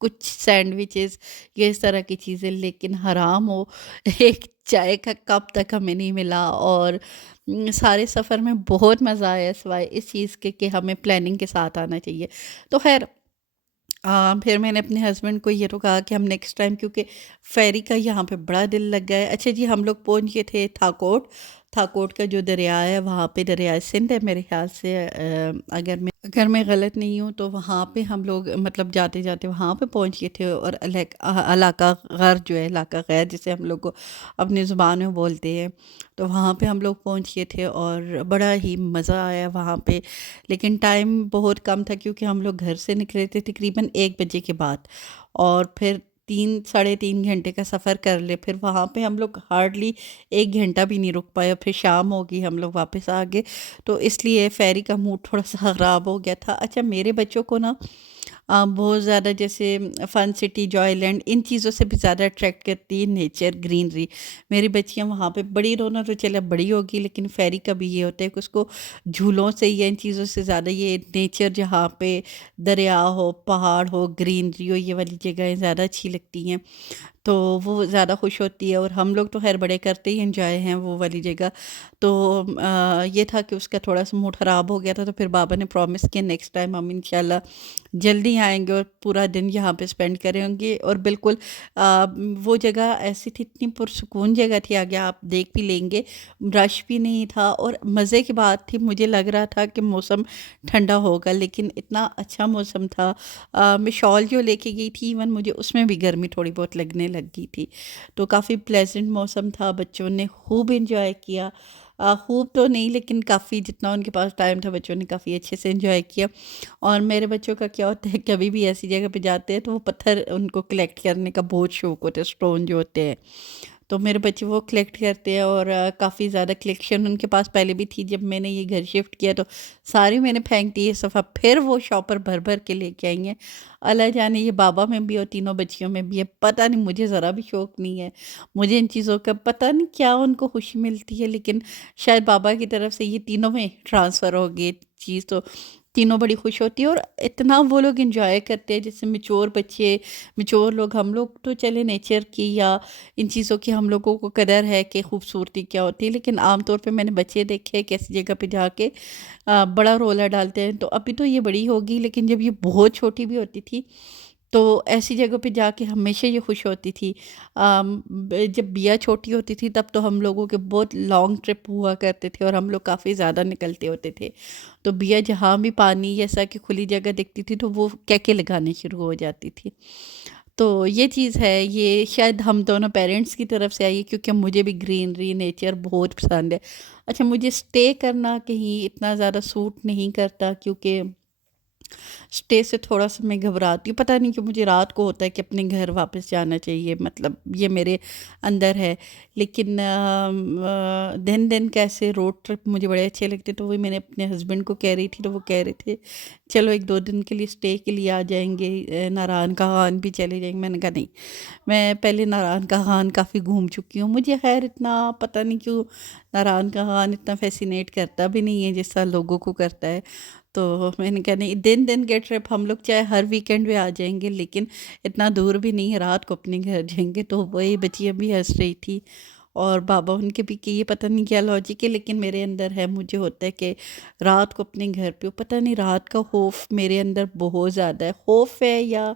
کچھ سینڈوچز یا اس طرح کی چیزیں، لیکن حرام ہو ایک چائے کا کپ تک ہمیں نہیں ملا۔ اور سارے سفر میں بہت مزہ آیا سوائے اس چیز کے کہ ہمیں پلاننگ کے ساتھ آنا چاہیے۔ تو خیر پھر میں نے اپنے ہسبینڈ کو یہ تو کہا کہ ہم نیکسٹ ٹائم، کیونکہ فیری کا یہاں پہ بڑا دل لگ گیا ہے۔ اچھا جی، ہم لوگ پہنچ گئے تھے تھاکوٹ۔ تھاکوٹ کا جو دریا ہے وہاں پہ دریائے سندھ ہے میرے خیال سے، اگر میں غلط نہیں ہوں تو وہاں پہ ہم لوگ مطلب جاتے جاتے وہاں پہ پہنچ گئے تھے۔ اور علاقہ غر جو ہے، علاقہ غیر جسے ہم لوگ کو اپنی زبان میں بولتے ہیں، تو وہاں پہ ہم لوگ پہنچ گئے تھے اور بڑا ہی مزہ آیا وہاں پہ۔ لیکن ٹائم بہت کم تھا کیونکہ ہم لوگ گھر سے نکلے تھے تقریباً 1 بجے کے بعد، اور پھر 3 ساڑھے 3 گھنٹے کا سفر کر لے۔ پھر وہاں پہ ہم لوگ ہارڈلی 1 گھنٹہ بھی نہیں رک پائے، پھر شام ہوگی ہم لوگ واپس آ گئے۔ تو اس لیے فیری کا موڈ تھوڑا سا خراب ہو گیا تھا۔ اچھا، میرے بچوں کو نا بہت زیادہ جیسے فن سٹی، جوائے لینڈ، ان چیزوں سے بھی زیادہ اٹریکٹ کرتی ہے نیچر، گرینری۔ میری بچیاں وہاں پہ بڑی رونا تو چلے بڑی ہوگی، لیکن فیری کا بھی یہ ہوتا ہے کہ اس کو جھولوں سے یا ان چیزوں سے زیادہ یہ نیچر، جہاں پہ دریا ہو، پہاڑ ہو، گرینری ہو، یہ والی جگہیں زیادہ اچھی لگتی ہیں، تو وہ زیادہ خوش ہوتی ہے۔ اور ہم لوگ تو خیر بڑے کرتے ہی انجوائے ہیں وہ والی جگہ۔ تو یہ تھا کہ اس کا تھوڑا سا موڈ خراب ہو گیا تھا، تو پھر بابا نے پرومس کیا نیکسٹ ٹائم ہم انشاءاللہ جلدی آئیں گے اور پورا دن یہاں پہ اسپینڈ کریں گے۔ اور بالکل وہ جگہ ایسی تھی، اتنی پرسکون جگہ تھی، آگے آپ دیکھ بھی لیں گے، رش بھی نہیں تھا۔ اور مزے کی بات تھی، مجھے لگ رہا تھا کہ موسم ٹھنڈا ہوگا، لیکن اتنا اچھا موسم تھا۔ میں شال جو لے کے گئی تھی، ایون مجھے اس میں بھی گرمی تھوڑی بہت لگنے لگ گئی تھی۔ تو کافی پلیزنٹ موسم تھا، بچوں نے خوب انجوائے کیا۔ خوب تو نہیں، لیکن کافی جتنا ان کے پاس ٹائم تھا بچوں نے کافی اچھے سے انجوائے کیا۔ اور میرے بچوں کا کیا ہوتا ہے، کبھی بھی ایسی جگہ پہ جاتے ہیں تو وہ پتھر ان کو کلیکٹ کرنے کا بہت شوق ہوتا ہے، اسٹون جو ہوتے ہیں، تو میرے بچے وہ کلیکٹ کرتے ہیں۔ اور کافی زیادہ کلیکشن ان کے پاس پہلے بھی تھی، جب میں نے یہ گھر شفٹ کیا تو ساری میں نے پھینک دی اس دفعہ، پھر وہ شاپر بھر بھر کے لے کے آئی ہیں۔ اللہ جانے یہ بابا میں بھی اور تینوں بچیوں میں بھی ہے، پتہ نہیں، مجھے ذرا بھی شوق نہیں ہے، مجھے ان چیزوں کا پتہ نہیں کیا ان کو خوشی ملتی ہے، لیکن شاید بابا کی طرف سے یہ تینوں میں ٹرانسفر ہو گئی چیز، تو تینوں بڑی خوش ہوتی ہے۔ اور اتنا وہ لوگ انجوائے کرتے ہیں، جیسے میچور بچے، میچور لوگ، ہم لوگ تو چلے نیچر کی یا ان چیزوں کی ہم لوگوں کو قدر ہے کہ خوبصورتی کیا ہوتی ہے، لیکن عام طور پہ میں نے بچے دیکھے کہ ایسی جگہ پہ جا کے بڑا رولا ڈالتے ہیں۔ تو ابھی تو یہ بڑی ہوگی، لیکن جب یہ بہت چھوٹی بھی ہوتی تھی تو ایسی جگہ پہ جا کے ہمیشہ یہ خوش ہوتی تھی۔ جب بیا چھوٹی ہوتی تھی تب تو ہم لوگوں کے بہت لانگ ٹرپ ہوا کرتے تھے اور ہم لوگ کافی زیادہ نکلتے ہوتے تھے، تو بیا جہاں بھی پانی ایسا کہ کھلی جگہ دکھتی تھی تو وہ کیکے لگانے شروع ہو جاتی تھی۔ تو یہ چیز ہے، یہ شاید ہم دونوں پیرنٹس کی طرف سے آئی، کیونکہ مجھے بھی گرینری، نیچر بہت پسند ہے۔ اچھا، مجھے اسٹے کرنا کہیں اتنا زیادہ سوٹ نہیں کرتا، کیونکہ اسٹے سے تھوڑا سا میں گھبراتی ہوں، پتہ نہیں کہ مجھے رات کو ہوتا ہے کہ اپنے گھر واپس جانا چاہیے، مطلب یہ میرے اندر ہے۔ لیکن دن کیسے روڈ ٹرپ مجھے بڑے اچھے لگتے، تو وہ میں نے اپنے ہسبینڈ کو کہہ رہی تھی، تو وہ کہہ رہے تھے چلو 1-2 دن کے لیے اسٹے کے لیے آ جائیں گے، ناران کا خان بھی چلے جائیں گے۔ میں نے کہا نہیں، میں پہلے ناران کا خان کافی گھوم چکی ہوں، مجھے خیر اتنا پتہ نہیں کیوں ناران کا خان اتنا فیسینیٹ کرتا بھی نہیں ہے جس طرح لوگوں کو کرتا ہے۔ تو میں نے کہا نہیں، دن کے ٹرپ ہم لوگ چاہے ہر ویکنڈ پہ آ جائیں گے، لیکن اتنا دور بھی نہیں ہے، رات کو اپنے گھر جائیں گے۔ تو وہی بچیاں بھی ہنس رہی تھی اور بابا ان کے بھی کہ یہ پتہ نہیں کیا لاجک ہے، لیکن میرے اندر ہے، مجھے ہوتا ہے کہ رات کو اپنے گھر پہ پتہ نہیں، رات کا خوف میرے اندر بہت زیادہ ہے، خوف ہے یا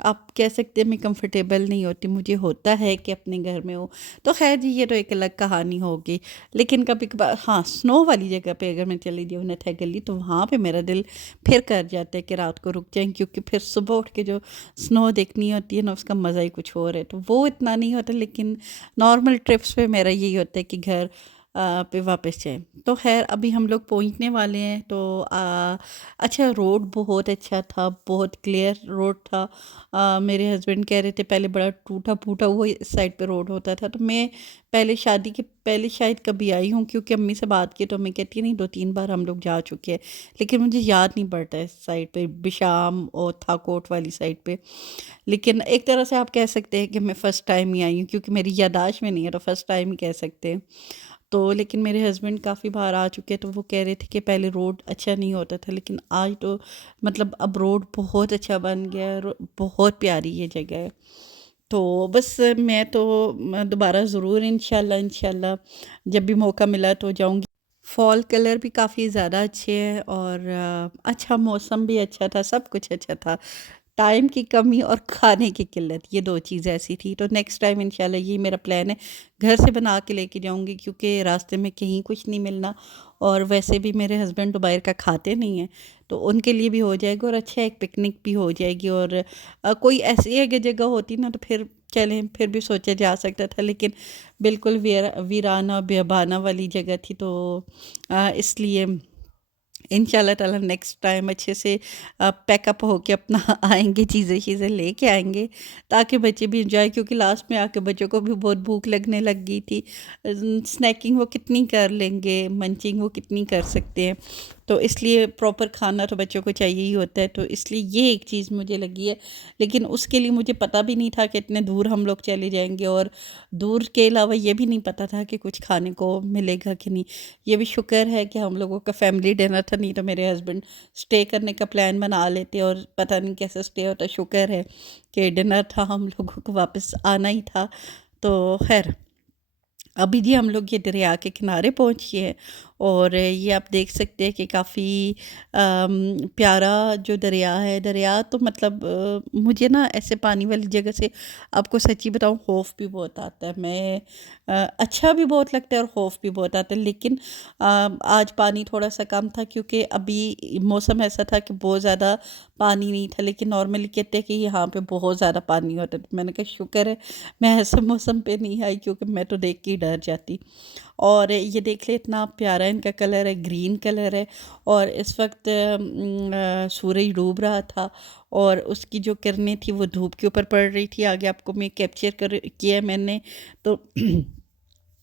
آپ کہہ سکتے ہیں میں کمفرٹیبل نہیں ہوتی، مجھے ہوتا ہے کہ اپنے گھر میں ہو۔ تو خیر جی، یہ تو ایک الگ کہانی ہوگی، لیکن کبھی کبھار ہاں سنو والی جگہ پہ اگر میں چلی جاؤں نتھا گلی، تو وہاں پہ میرا دل پھر کر جاتا ہے کہ رات کو رک جائیں، کیونکہ پھر صبح اٹھ کے جو سنو دیکھنی ہوتی ہے نا، اس کا مزہ ہی کچھ اور ہے، تو وہ اتنا نہیں ہوتا۔ لیکن نارمل ٹرپس پہ میرا یہی ہوتا ہے کہ گھر پہ واپس جائیں۔ تو خیر ابھی ہم لوگ پہنچنے والے ہیں، تو اچھا، روڈ بہت اچھا تھا، بہت کلیئر روڈ تھا۔ میرے ہسبینڈ کہہ رہے تھے پہلے بڑا ٹوٹا پھوٹا وہ اس سائڈ پہ روڈ ہوتا تھا، تو میں پہلے شادی کے پہلے شاید کبھی آئی ہوں، کیونکہ امی سے بات کی تو میں کہتی نہیں 2-3 بار ہم لوگ جا چکے ہیں، لیکن مجھے یاد نہیں پڑتا اس سائڈ پہ، بشام اور تھاکوٹ والی سائڈ پہ۔ لیکن ایک طرح سے آپ کہہ سکتے ہیں کہ میں فرسٹ ٹائم ہی آئی ہوں، کیونکہ میری یادداشت میں نہیں ہے، تو فرسٹ ٹائم ہی کہہ سکتے ہیں۔ تو لیکن میرے ہسبینڈ کافی باہر آ چکے تو وہ کہہ رہے تھے کہ پہلے روڈ اچھا نہیں ہوتا تھا، لیکن آج تو مطلب اب روڈ بہت اچھا بن گیا ہے، بہت پیاری یہ جگہ ہے۔ تو بس میں تو دوبارہ ضرور انشاءاللہ جب بھی موقع ملا تو جاؤں گی۔ فال کلر بھی کافی زیادہ اچھے ہیں، اور اچھا موسم بھی اچھا تھا، سب کچھ اچھا تھا۔ ٹائم کی کمی اور کھانے کی قلت، یہ دو چیز ایسی تھی۔ تو نیکسٹ ٹائم انشاءاللہ یہ میرا پلان ہے، گھر سے بنا کے لے کے جاؤں گی، کیونکہ راستے میں کہیں کچھ نہیں ملنا، اور ویسے بھی میرے ہسبینڈ تو باہر کا کھاتے نہیں ہیں، تو ان کے لیے بھی ہو جائے گا، اور اچھا ایک پکنک بھی ہو جائے گی۔ اور کوئی ایسی اگر جگہ ہوتی نا تو پھر چلیں، پھر بھی سوچا جا سکتا تھا، لیکن بالکل ویرانہ بیابانہ والی جگہ تھی، تو اس لیے انشاءاللہ تعالیٰ نیکسٹ ٹائم اچھے سے پیک اپ ہو کے اپنا آئیں گے، چیزیں لے کے آئیں گے، تاکہ بچے بھی انجوائے، کیونکہ لاسٹ میں آ کے بچوں کو بھی بہت بھوک لگنے لگ گئی تھی۔ سنیکنگ وہ کتنی کر لیں گے، منچنگ وہ کتنی کر سکتے ہیں، تو اس لیے پراپر کھانا تو بچوں کو چاہیے ہی ہوتا ہے، تو اس لیے یہ ایک چیز مجھے لگی ہے۔ لیکن اس کے لیے مجھے پتہ بھی نہیں تھا کہ اتنے دور ہم لوگ چلے جائیں گے، اور دور کے علاوہ یہ بھی نہیں پتہ تھا کہ کچھ کھانے کو ملے گا کہ نہیں۔ یہ بھی شکر ہے کہ ہم لوگوں کا فیملی ڈنر تھا، نہیں تو میرے ہسبینڈ سٹے کرنے کا پلان بنا لیتے، اور پتہ نہیں کیسے سٹے ہوتا۔ شکر ہے کہ ڈنر تھا، ہم لوگوں کو واپس آنا ہی تھا۔ تو خیر ابھی جی ہم لوگ یہ دریا کے کنارے پہنچے ہیں، اور یہ آپ دیکھ سکتے ہیں کہ کافی پیارا جو دریا تو مطلب مجھے نا ایسے پانی والی جگہ سے آپ کو سچی بتاؤں خوف بھی بہت آتا ہے۔ میں اچھا بھی بہت لگتا ہے اور خوف بھی بہت آتا ہے، لیکن آج پانی تھوڑا سا کم تھا، کیونکہ ابھی موسم ایسا تھا کہ بہت زیادہ پانی نہیں تھا، لیکن نارملی کہتے ہیں کہ یہاں پہ بہت زیادہ پانی ہوتا ہے۔ تو میں نے کہا شکر ہے میں ایسے موسم پہ نہیں آئی، کیونکہ میں تو دیکھ کے ہی ڈر جاتی۔ اور یہ دیکھ لیں اتنا پیارا ان کا کلر ہے، گرین کلر ہے، اور اس وقت سورج ڈوب رہا تھا، اور اس کی جو کرنیں تھی وہ دھوپ کے اوپر پڑ رہی تھی۔ آگے آپ کو میں کیپچر کیا ہے میں نے، تو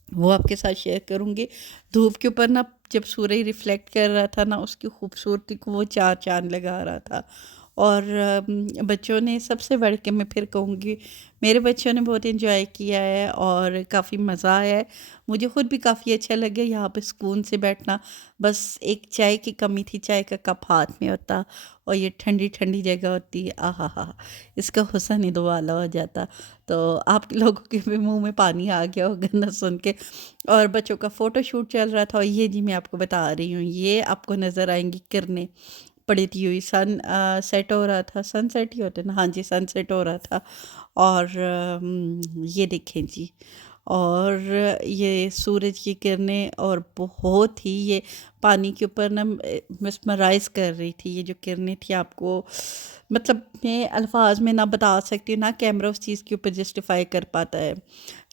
وہ آپ کے ساتھ شیئر کروں گی۔ دھوپ کے اوپر نا جب سورج ریفلیکٹ کر رہا تھا نا، اس کی خوبصورتی کو وہ چار چاند لگا رہا تھا۔ اور بچوں نے سب سے بڑھ کے میں پھر کہوں گی میرے بچوں نے بہت انجوائے کیا ہے، اور کافی مزہ آیا ہے۔ مجھے خود بھی کافی اچھا لگے یہاں پہ سکون سے بیٹھنا، بس ایک چائے کی کمی تھی، چائے کا کپ ہاتھ میں ہوتا، اور یہ ٹھنڈی ٹھنڈی جگہ ہوتی، آہا ہا، اس کا حسن ہی دوالا ہو جاتا۔ تو آپ لوگوں کے بھی منہ میں پانی آ گیا ہوگا نا سن کے۔ اور بچوں کا فوٹو شوٹ چل رہا تھا، اور یہ جی میں آپ کو بتا رہی ہوں، یہ آپ کو نظر آئیں گی کرنے پڑتی ہوئی۔ سن سیٹ ہو رہا تھا، سن سیٹ ہی ہوتا ہے نا، ہاں جی سن سیٹ ہو رہا تھا، اور یہ دیکھیں جی، اور یہ سورج کی کرنیں، اور بہت ہی یہ پانی کے اوپر نا مسمرائز کر رہی تھی یہ جو کرنیں تھی۔ آپ کو مطلب میں الفاظ میں نہ بتا سکتی ہوں، نہ کیمرہ اس چیز کے اوپر جسٹیفائی کر پاتا ہے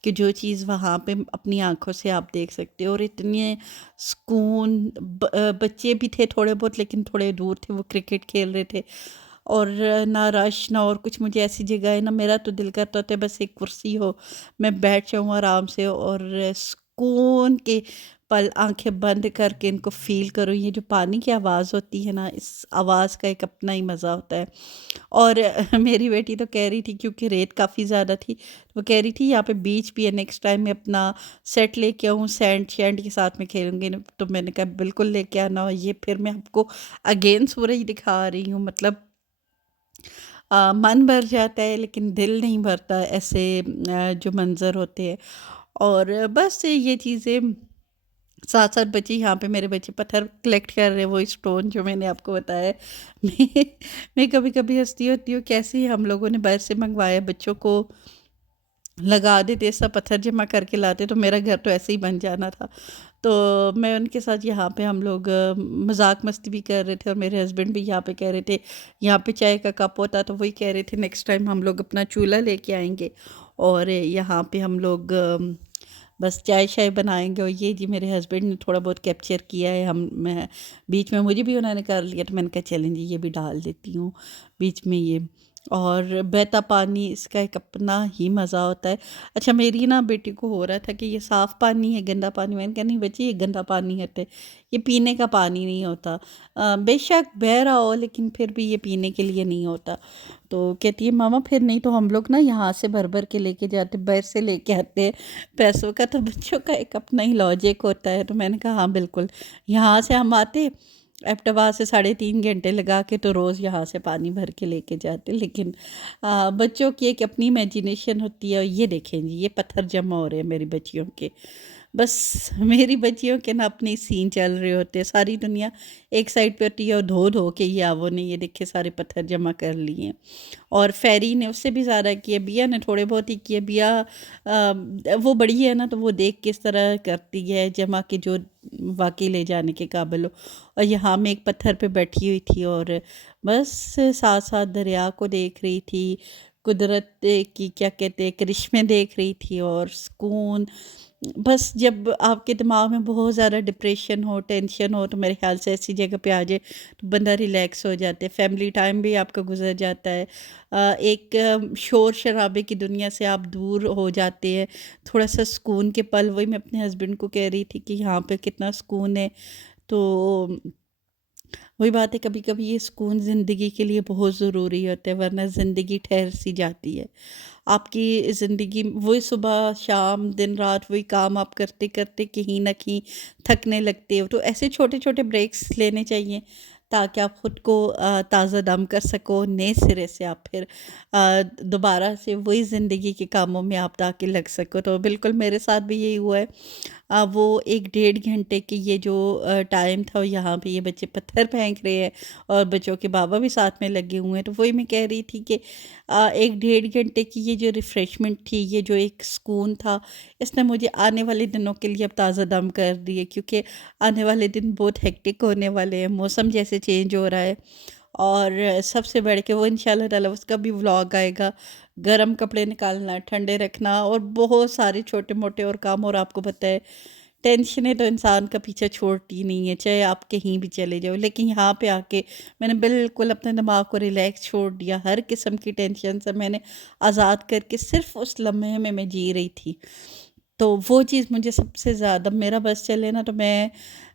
کہ جو چیز وہاں پہ اپنی آنکھوں سے آپ دیکھ سکتے ہو۔ اور اتنے سکون، بچے بھی تھے تھوڑے بہت، لیکن تھوڑے دور تھے، وہ کرکٹ کھیل رہے تھے، اور نہ رش نہ اور کچھ۔ مجھے ایسی جگہ ہے نا، میرا تو دل کرتا ہوتا ہے بس ایک کرسی ہو، میں بیٹھ جاؤں آرام سے، اور سکون کے پل آنکھیں بند کر کے ان کو فیل کروں۔ یہ جو پانی کی آواز ہوتی ہے نا، اس آواز کا ایک اپنا ہی مزہ ہوتا ہے۔ اور میری بیٹی تو کہہ رہی تھی، کیونکہ ریت کافی زیادہ تھی، وہ کہہ رہی تھی یہاں پہ بیچ بھی ہے، نیکسٹ ٹائم میں اپنا سیٹ لے کے آؤں، سینڈ کے ساتھ میں کھیلوں گی۔ تو میں نے کہا بالکل لے کے آنا، اور یہ پھر میں آپ کو اگین سورج دکھا رہی ہوں۔ مطلب من بھر جاتا ہے، لیکن دل نہیں بھرتا ایسے جو منظر ہوتے ہیں۔ اور بس یہ چیزیں ساتھ ساتھ بچے یہاں پہ میرے بچے پتھر کلیکٹ کر رہے ہیں، وہ اسٹون جو میں نے آپ کو بتایا ہے۔ میں کبھی کبھی ہنستی ہوتی ہوں، کیسے ہی ہم لوگوں نے باہر سے منگوایا، بچوں کو لگا دیتے، سب پتھر جمع کر کے لاتے، تو میرا گھر تو ایسے ہی بن جانا تھا۔ تو میں ان کے ساتھ یہاں پہ ہم لوگ مذاق مستی بھی کر رہے تھے، اور میرے ہسبینڈ بھی یہاں پہ کہہ رہے تھے یہاں پہ چائے کا کپ ہوتا، تو وہی کہہ رہے تھے نیکسٹ ٹائم ہم لوگ اپنا چولہا لے کے آئیں گے، اور یہاں پہ ہم لوگ بس چائے شائے بنائیں گے۔ اور یہ جی میرے ہسبینڈ نے تھوڑا بہت کیپچر کیا ہے، میں بیچ میں مجھے بھی انہوں نے کر لیا، تو میں نے کہا چلیں جی یہ بھی ڈال دیتی ہوں بیچ میں یہ۔ اور بہتا پانی اس کا ایک اپنا ہی مزہ ہوتا ہے۔ اچھا میری نا بیٹی کو ہو رہا تھا کہ یہ صاف پانی ہے گندا پانی، میں نے کہا نہیں بچی یہ گندا پانی ہے، یہ پینے کا پانی نہیں ہوتا، بے شک بہہ رہا ہو لیکن پھر بھی یہ پینے کے لیے نہیں ہوتا۔ تو کہتی ہے ماما پھر نہیں تو ہم لوگ نا یہاں سے بھر بھر کے لے کے جاتے، باہر سے لے کے آتے ہیں پیسوں کا، تو بچوں کا ایک اپنا ہی لاجک ہوتا ہے۔ تو میں نے کہا ہاں بالکل، یہاں سے ہم آتے ایبٹبا سے 3.5 گھنٹے لگا کے تو روز یہاں سے پانی بھر کے لے کے جاتے، لیکن بچوں کی ایک اپنی امیجینیشن ہوتی ہے۔ اور یہ دیکھیں جی یہ پتھر جمع ہو رہے ہیں میری بچیوں کے، بس میری بچیوں کے نا اپنی سین چل رہے ہوتے ہیں، ساری دنیا ایک سائڈ پہ ہوتی ہے اور دھو دھو کے یہ وہ نے یہ دیکھے سارے پتھر جمع کر لیے ہیں۔ اور فیری نے اس سے بھی زیادہ کیا، بیا نے تھوڑے بہت ہی کیے، بیا وہ بڑی ہے نا تو وہ دیکھ کس طرح کرتی ہے جمع کے جو واقعی لے جانے کے قابل ہو۔ اور یہاں میں ایک پتھر پہ بیٹھی ہوئی تھی اور بس ساتھ ساتھ دریا کو دیکھ رہی تھی، قدرت کی کیا کہتے ہیں کرشمے دیکھ رہی تھی اور سکون۔ بس جب آپ کے دماغ میں بہت زیادہ ڈپریشن ہو، ٹینشن ہو، تو میرے خیال سے ایسی جگہ پہ آ جائے تو بندہ ریلیکس ہو جاتے، فیملی ٹائم بھی آپ کا گزر جاتا ہے، ایک شور شرابے کی دنیا سے آپ دور ہو جاتے ہیں، تھوڑا سا سکون کے پل۔ وہی میں اپنے ہسبینڈ کو کہہ رہی تھی کہ یہاں پہ کتنا سکون ہے۔ تو وہی بات ہے کبھی کبھی یہ سکون زندگی کے لیے بہت ضروری ہوتا ہے، ورنہ زندگی ٹھہر سی جاتی ہے۔ آپ کی زندگی وہی صبح شام دن رات وہی کام آپ کرتے کرتے کہیں نہ کہیں تھکنے لگتے ہو، تو ایسے چھوٹے چھوٹے بریکس لینے چاہیے تاکہ آپ خود کو تازہ دم کر سکو، نئے سرے سے آپ پھر دوبارہ سے وہی زندگی کے کاموں میں آپ تاکہ لگ سکو۔ تو بالکل میرے ساتھ بھی یہی ہوا ہے۔ وہ 1.5 گھنٹے کی یہ جو ٹائم تھا یہاں پہ یہ بچے پتھر پھینک رہے ہیں اور بچوں کے بابا بھی ساتھ میں لگے ہوئے ہیں، تو وہی میں کہہ رہی تھی کہ 1.5 گھنٹے کی یہ جو ریفریشمنٹ تھی، یہ جو ایک سکون تھا، اس نے مجھے آنے والے دنوں کے لیے اب تازہ دم کر دیے، کیونکہ آنے والے دن بہت ہیکٹک ہونے والے ہیں، موسم جیسے چینج ہو رہا ہے۔ اور سب سے بڑھ کے وہ انشاءاللہ تعالیٰ اس کا بھی ولاگ آئے گا، گرم کپڑے نکالنا، ٹھنڈے رکھنا اور بہت سارے چھوٹے موٹے اور کام۔ اور آپ کو پتہ ہے ٹینشنیں تو انسان کا پیچھا چھوڑتی نہیں ہے، چاہے آپ کہیں بھی چلے جاؤ، لیکن یہاں پہ آ کے میں نے بالکل اپنے دماغ کو ریلیکس چھوڑ دیا، ہر قسم کی ٹینشن سے میں نے آزاد کر کے صرف اس لمحے میں جی رہی تھی۔ تو وہ چیز مجھے سب سے زیادہ، میرا بس چلے نا تو میں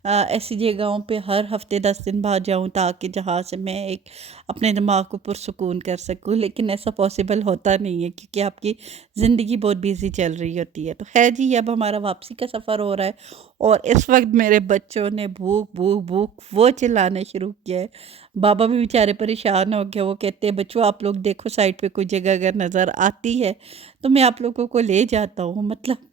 ایسی جگہوں پہ ہر ہفتے 10 دن بعد جاؤں تاکہ جہاں سے میں ایک اپنے دماغ کو پرسکون کر سکوں، لیکن ایسا پاسبل ہوتا نہیں ہے کیونکہ آپ کی زندگی بہت بیزی چل رہی ہوتی ہے۔ تو خیر جی اب ہمارا واپسی کا سفر ہو رہا ہے اور اس وقت میرے بچوں نے بھوک بھوک بھوک وہ چلانا شروع کیا ہے، بابا بھی بیچارے پریشان ہو گیا، وہ کہتے ہیں بچوں آپ لوگ دیکھو سائڈ پہ کوئی جگہ اگر نظر آتی ہے تو میں آپ لوگوں کو لے جاتا ہوں، مطلب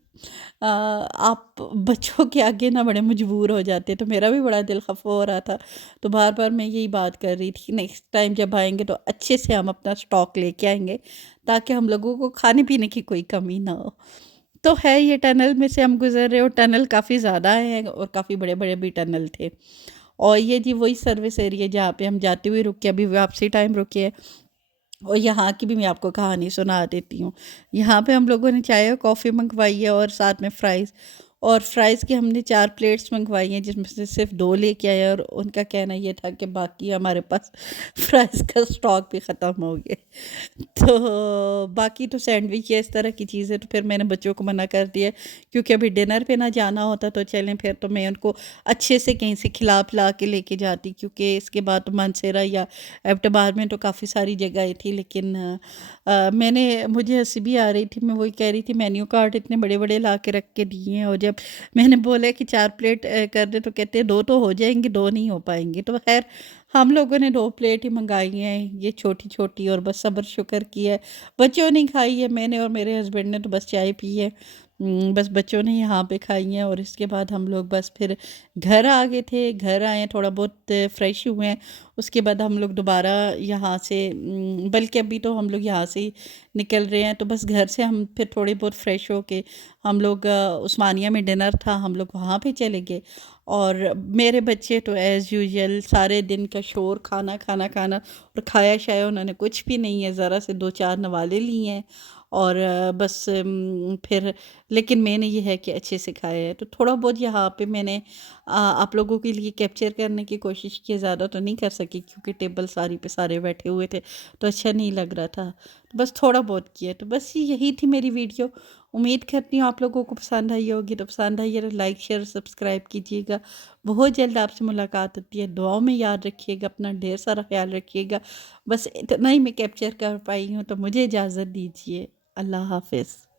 آپ بچوں کے آگے نہ بڑے مجبور ہو جاتے، تو میرا بھی بڑا دل خفا ہو رہا تھا۔ تو بار بار میں یہی بات کر رہی تھی کہ نیکسٹ ٹائم جب آئیں گے تو اچھے سے ہم اپنا سٹاک لے کے آئیں گے تاکہ ہم لوگوں کو کھانے پینے کی کوئی کمی نہ ہو۔ تو ہے یہ ٹنل میں سے ہم گزر رہے، اور ٹنل کافی زیادہ ہیں اور کافی بڑے بڑے بھی ٹنل تھے، اور یہ جی وہی سروس ایریا جہاں پہ ہم جاتے ہوئے رکے، ابھی واپسی ٹائم رکے ہیں۔ اور یہاں کی بھی میں آپ کو کہانی سنا دیتی ہوں۔ یہاں پہ ہم لوگوں نے چائے اور کافی منگوائی ہے اور ساتھ میں فرائز، اور فرائز کی ہم نے 4 پلیٹس منگوائی ہیں جس میں سے صرف 2 لے کے آئے، اور ان کا کہنا یہ تھا کہ باقی ہمارے پاس فرائز کا سٹاک بھی ختم ہو گیا۔ تو باقی تو سینڈوچ یا اس طرح کی چیزیں تو پھر میں نے بچوں کو منع کر دیا کیونکہ ابھی ڈنر پہ نہ جانا ہوتا تو چلیں پھر تو میں ان کو اچھے سے کہیں سے کھلا پلا کے لے کے جاتی، کیونکہ اس کے بعد تو مانسیرا یا ایبٹبار میں تو کافی ساری جگہیں تھی، لیکن مجھے ہنسی بھی آ رہی تھی، میں وہی کہہ رہی تھی مینیو کارڈ اتنے بڑے بڑے لا کے رکھ کے دیے ہیں، اور جب میں نے بولا کہ 4 پلیٹ کر دے تو کہتے ہیں 2 تو ہو جائیں گی، 2 نہیں ہو پائیں گی۔ تو خیر ہم لوگوں نے 2 پلیٹ ہی منگائی ہیں، یہ چھوٹی چھوٹی، اور بس صبر شکر کیا ہے، بچوں نے کھائی ہے، میں نے اور میرے ہسبینڈ نے تو بس چائے پی ہے، بس بچوں نے یہاں پہ کھائی ہیں۔ اور اس کے بعد ہم لوگ بس پھر گھر آ گئے تھے، گھر آئے تھوڑا بہت فریش ہوئے ہیں، اس کے بعد ہم لوگ دوبارہ یہاں سے بلکہ ابھی تو ہم لوگ یہاں سے ہی نکل رہے ہیں، تو بس گھر سے ہم پھر تھوڑے بہت فریش ہو کے ہم لوگ عثمانیہ میں ڈنر تھا، ہم لوگ وہاں پہ چلے گئے۔ اور میرے بچے تو ایز یوزول سارے دن کا شور، کھانا کھانا کھانا، اور کھایا شایا انہوں نے کچھ بھی نہیں ہے، ذرا سے 2 4 نوالے لیے ہیں، اور بس پھر لیکن میں نے یہ ہے کہ اچھے سے کھایا ہے۔ تو تھوڑا بہت یہاں پہ میں نے آپ لوگوں کے لیے کیپچر کرنے کی کوشش کی، زیادہ تو نہیں کر سکی کیونکہ ٹیبل ساری پہ سارے بیٹھے ہوئے تھے تو اچھا نہیں لگ رہا تھا، بس تھوڑا بہت کیا، تو بس یہی تھی میری ویڈیو۔ امید کرتی ہوں آپ لوگوں کو پسند آئی ہوگی، تو پسند آئی ہے لائک شیئر سبسکرائب کیجیے گا۔ بہت جلد آپ سے ملاقات ہوتی ہے، دعاؤں میں یاد رکھیے گا، اپنا ڈھیر سارا خیال رکھیے گا۔ بس اتنا ہی میں کیپچر کر پائی ہوں، تو مجھے اجازت دیجیے۔ اللہ حافظ۔